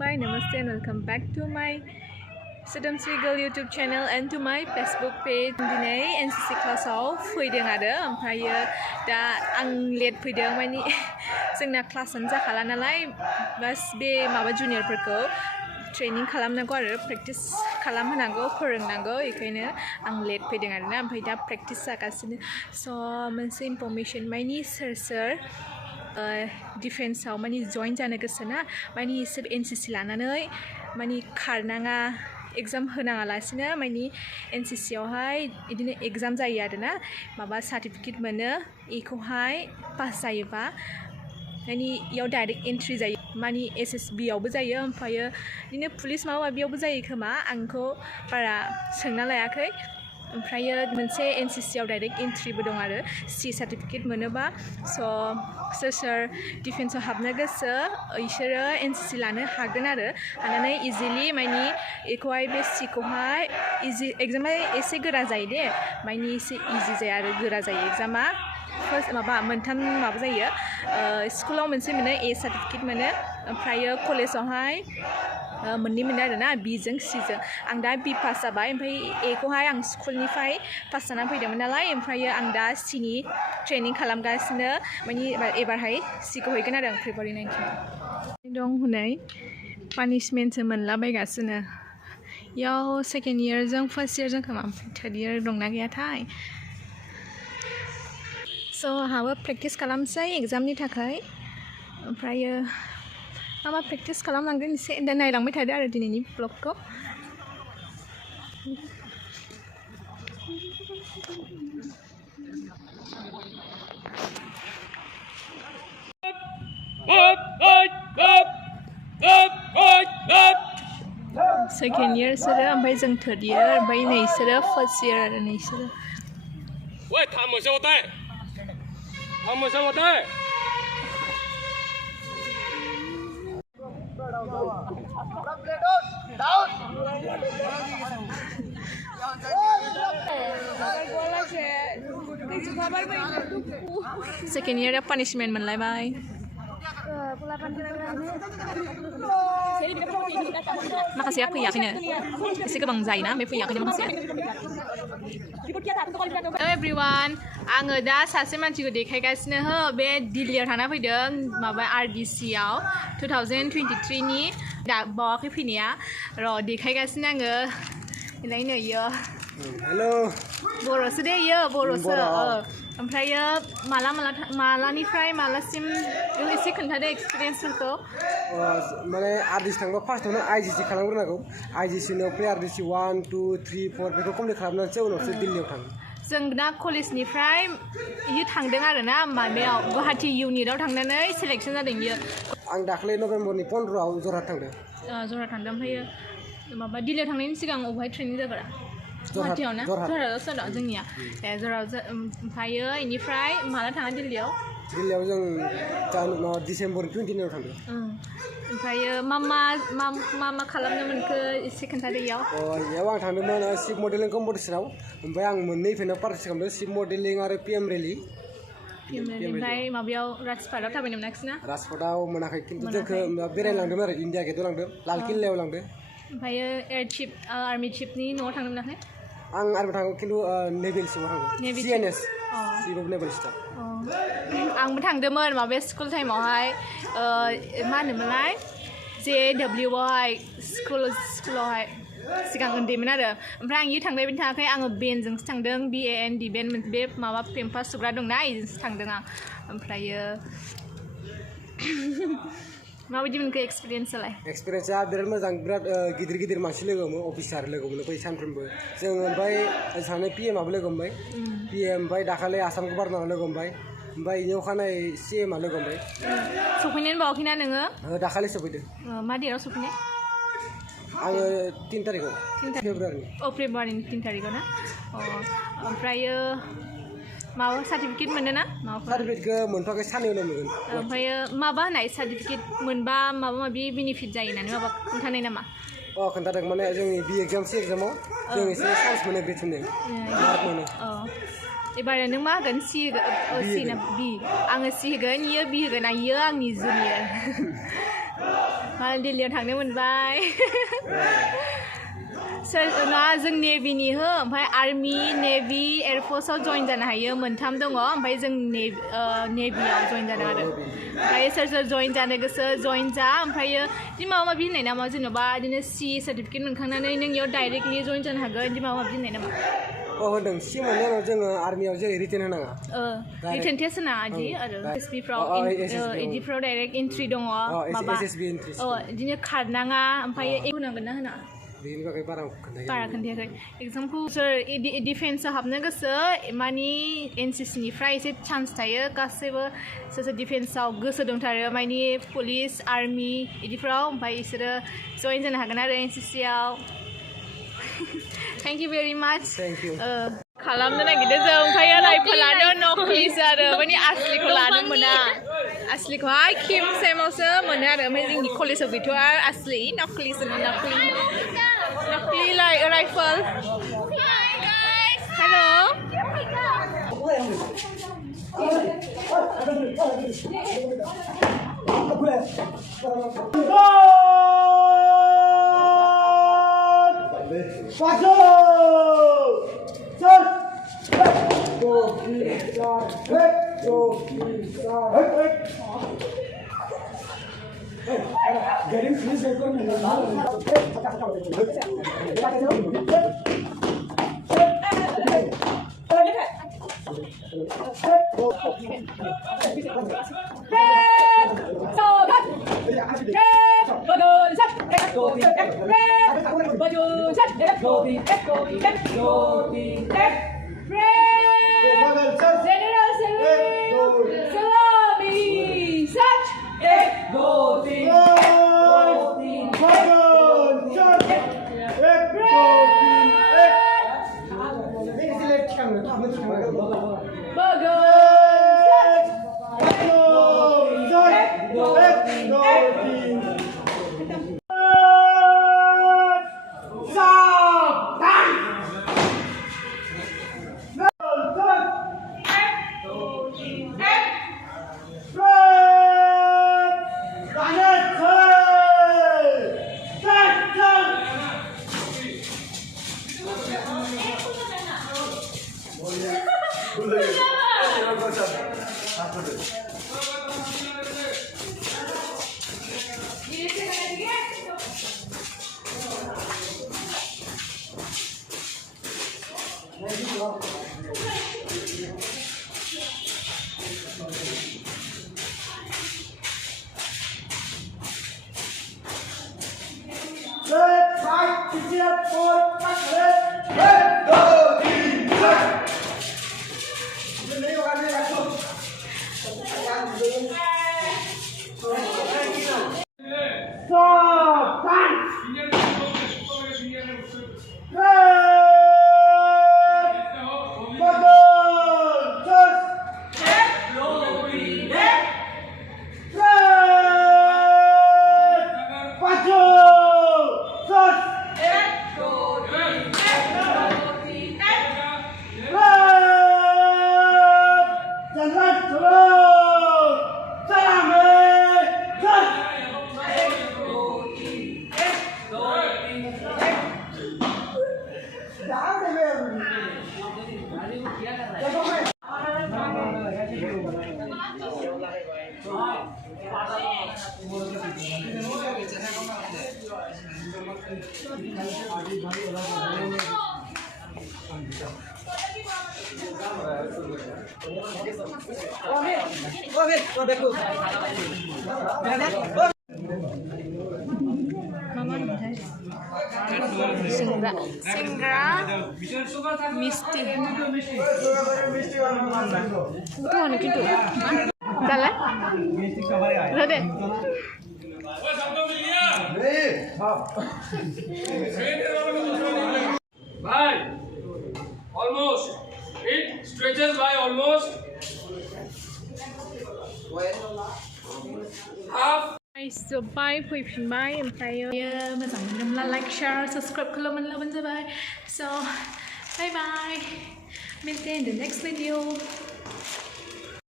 mwnbwbai, namaste and welcome back to my Swdwmsri girl YouTube channel and to my Facebook page. Dinay NCC classआव फैदों आरो ओमफ्रायो दा आं late फैदों माने जोंना क्लासआनो जाखाला नालाय बास बे माबा जुनियरफोरखौ ट्रेनिं खालामनांगौ आरो प्रेक्टिस खालामहोनांगौ फोरोंनांगौ बेखायनो आं लेट फैदों आरोना ओमफ्राय दा प्रेक्टिस जागासिनो स' मोनसे इनफरमेशन माने सोर डिफेन्सआव माने जइन जानो गोसो ना माने इसोर एनसिसि लानानै माने खारनाङा एग्जाम होनाङालासिनो माने एनसिसि आवहाय बिदिनो एग्जाम जायो आरोना माबा सार्टिफिकेट मोनो बेखौहाय पास जायोबा माने इयाव डाइरेक्ट एन्ट्रि जायो माने एसएसबि आवबो जायो ओमफ्रायो बिदिनो पुलिस माबा माबियावबो जायो खोमा आंखौ बारा सोंना लायाखै ओमफ्रायो मोनसे एनसिसि आव डाइरेक्ट एन्ट्रिबो दं आरो सि सार्टिफिकेट मोनोबा स' सोर डिफेन्सआव हाबनो गोसो बिसोरो एनसिसि लानो हागोन आरो हानानै इजिलि माने बेखौहाय बे सिखौहाय इजि एग्जामा एसे गोरा जायो दे माने एसे इजि जाया आरो गोरा जायो एग्जामा फार्स्ट माबा मोनथाम माबा जायो स्कुलाव मोनसे मोनो ए सार्टिफिकेट मोनो ओमफ्रायो कलेजावहाय मोननै मोनो आरोना बिजों सिजों आं दा बि पास जाबाय ओमफ्राय एखौहाय आं स्कुलनिफ्राय पास जानानै फैदोंमोन नालाय ओमफ्रायो आं दा सिनि ट्रेनिं खालामगासिनो माने एबारहाय सिखौ हैगोन आरो आं फेब्रुवारि 19 दं हनै पानिशमेन्टसो मोनलाबायगासिनो इयाव सेकेन्ड इयारजों फार्स्ट इयारजों खोमा थार्ड इयार दंना गैयाथाय स' आंहाबो प्रेक्टिस खालामसै एग्जामनि थाखाय ओमफ्रायो मा प्रेक्टिस खालामलांगोन एसे नायलांबाय थादो आरो दिनैनि ब्लगखौ सेकेन्ड इयार इसोरो ओमफ्राय जों थार्ड इयार ओमफ्राय नै इसोरो फार्स्ट इयार आरो नै इसोरो सेकेन्ड इयारा पानिशमेन्ट मोनलायबाय माखासेया फैयाखैनो एसे गोबां जायोना बे फैयाखैनो माखासेया एभ्रिवान आङो दा सासे मानसिखौ देखायगासिनो हो बे दिल्लीयाव थांना फैदों माबा आरडिसि आव 2023 नि दा बावाखै फैनाया र' देखायगासिनो आङो बेलायनो इयो हेलौ बर'सो दे इयो बर'सो ओमफ्रायो मालानिफ्राय मालासिम एसे खोन्थादो एक्सपिरियेन्सफोरखौ माने आरडिसि थांबा फार्स्टआवनो आइजिसि खालामग्रोनांगौ आइजिसि उनाव प्रि आरडिसि 1 2 3 4 बेखौ कमप्लिट खालामनानैसो उनावसो दिल्लीयाव थाङो जों दा कलेजनिफ्राय इयो थांदों आरोना माबायाव गुवाहाटि इउनिटआव थांनानै सेलेक्सन जादों इयो आं दाखालि नभेम्बरनि 15आव जरहाट थांदों ओमफ्रायो माबा दिल्लीयाव थांनायनि सिगां अबेहाय ट्रेनिं जाग्रा गुवाहाटियाव ना जरहाटआवसो दं जोंनिया जरहाट ओमफ्रायो बेनिफ्राय माला थाङा दिल्लीयाव जों डिसेम्बर 29आव थांदों ओमफ्रायो मा खालामनो मोनखो एसे खोन्थादो इयाव आं थांदोंमोन शिप मडेलिं कम्पिटिसनाव ओमफ्राय आं मोननै इभेन्टआव पार्टिसिपेट खालामदों शिप मडेलिं आरो पिएम रेलि ओमफ्राय माबायाव राजपाटआव थाबायनो मोनाखिसै ना राजपाटआव मोनाखै खिन्थु जोंखौ बेरायलांदोंमोन आरो इन्डिया गेटआव लांदों लाल किल्लायाव लांदों ओमफ्रायो एयार चिफ आर्मि चिफनि न'आव थांनो मोनाखै आं आर्मियाव थांगौ खिन्थु नेभेलसिमाव थांदों CNS chief of naval staff आंबो थांदोंमोन माबा स्कुल टाइमावहाय मा होनोमोनलाय JWआवहाय स्कुलावहाय सिगां उन्दैमोन आरो ओमफ्राय आं इयो थांबायबो थाङाखै आङो बेनजोंसो थांदों BAND बेन बे माबा पेम्पा सुग्रा दंना बेजोंसो थांदों आं ओमफ्रायो माबायदि मोनखो एक्सपिरियेन्सआ बिराद मोजां बिराद गिदिर मानसि लोगो मोनो अफिसार लोगो मोनो बै सानफ्रोमबो जों ओमफ्राय सानै PMआबो लोगो मोनबाय PM ओमफ्राय दाखालि आसाम गभर्नर लोगो मोनबाय ओमफ्राय बेनि अखानायै CMआ लोगो मोनबाय सफैनायानो बावाखैना नोङो दाखालि सफैदों मा डेटआव सफैनाय आङो 3 तारिखआव फेब्रुवारिनि 3 तारिखआव ना ओमफ्रायो माबा सार्टिफिकेट मोनो ना सार्टिफिकेटखौ मोनथ'वाखै साननै उनाव मोनगोन ओमफ्रायो माबा होनाय सार्टिफिकेट मोनबा माबा माबि बेनिफिट जायो होननानै माबा खोन्थानाय नामा खोन्थादों माने जोंनि बि एग्जामाव जों एसे चान्स मोनो बेथनजों मार्क मोनो एबार नों मा होगोन C ना B आङो C होगोन इयो B होगोन इयो आंनि जुनियर मालाय दिल्लीयाव थांनो मोनबाय सोरना जों नेभिनि हो ओमफ्राय आर्मी नेभि एयारफोर्सआव जइन जानो हायो मोनथाम दङ ओमफ्राय जों नेभियाव जइन जादों आरो ओमफ्राय सोर सोर जइन जानो गोसो जइन जा ओमफ्रायो बिदि माबा माबि होननाय नामा जेनेबा बिदिनो सि सार्टिफिकेट मोनखांनानै नों इयाव डाइरेक्टलि जइन जानो हागोन बिदि माबा माबि होननाय नामा होनदों सि मोननाय उनाव जोङो आर्मियाव जेरै रिटेन होनाङा रिटेन टेस्ट होना बिदि आरो एसबिफ्राव इदिफ्राव डाइरेक्ट एन्ट्रि दङ माबा बिदिनो खारनाङा ओमफ्राय होनांगोन ना होना बेनि बागै बारा खोन्थायाखै एग्जामखौ सोर डिफेन्सआव हाबनो गोसो मानि एनसिसिनिफ्राय एसे चान्स थायो गासैबो सोर सोर डिफेन्सआव गोसो दंथारो मानि पुलिस आर्मि बिदिफ्राव ओमफ्राय बिसोरो जइन जानो हागोन आरो एनसिसिआव थेंक इउ भेरि माच खालामनो नागिरदों जों ओमफ्राय राइफलानो नकलिस आरो माने आसलिखौ लानो मोना आसलिखौहाय किम सेमावसो मोनो आरो ओमफ्राय जोंनि कलेजाव गैथ'आ आसलि नकलिस नकली rifle hello Getting please get on Singra Misti itu mana gitu salah ada by almost it stretches by almost half. So bye फैफिनबाय ओमफ्रायो मोजां मोनदोंब्ला लाइक शेयार सब्सक्राइब खालामब्लानो जाबाय so bye bye meet you in the next video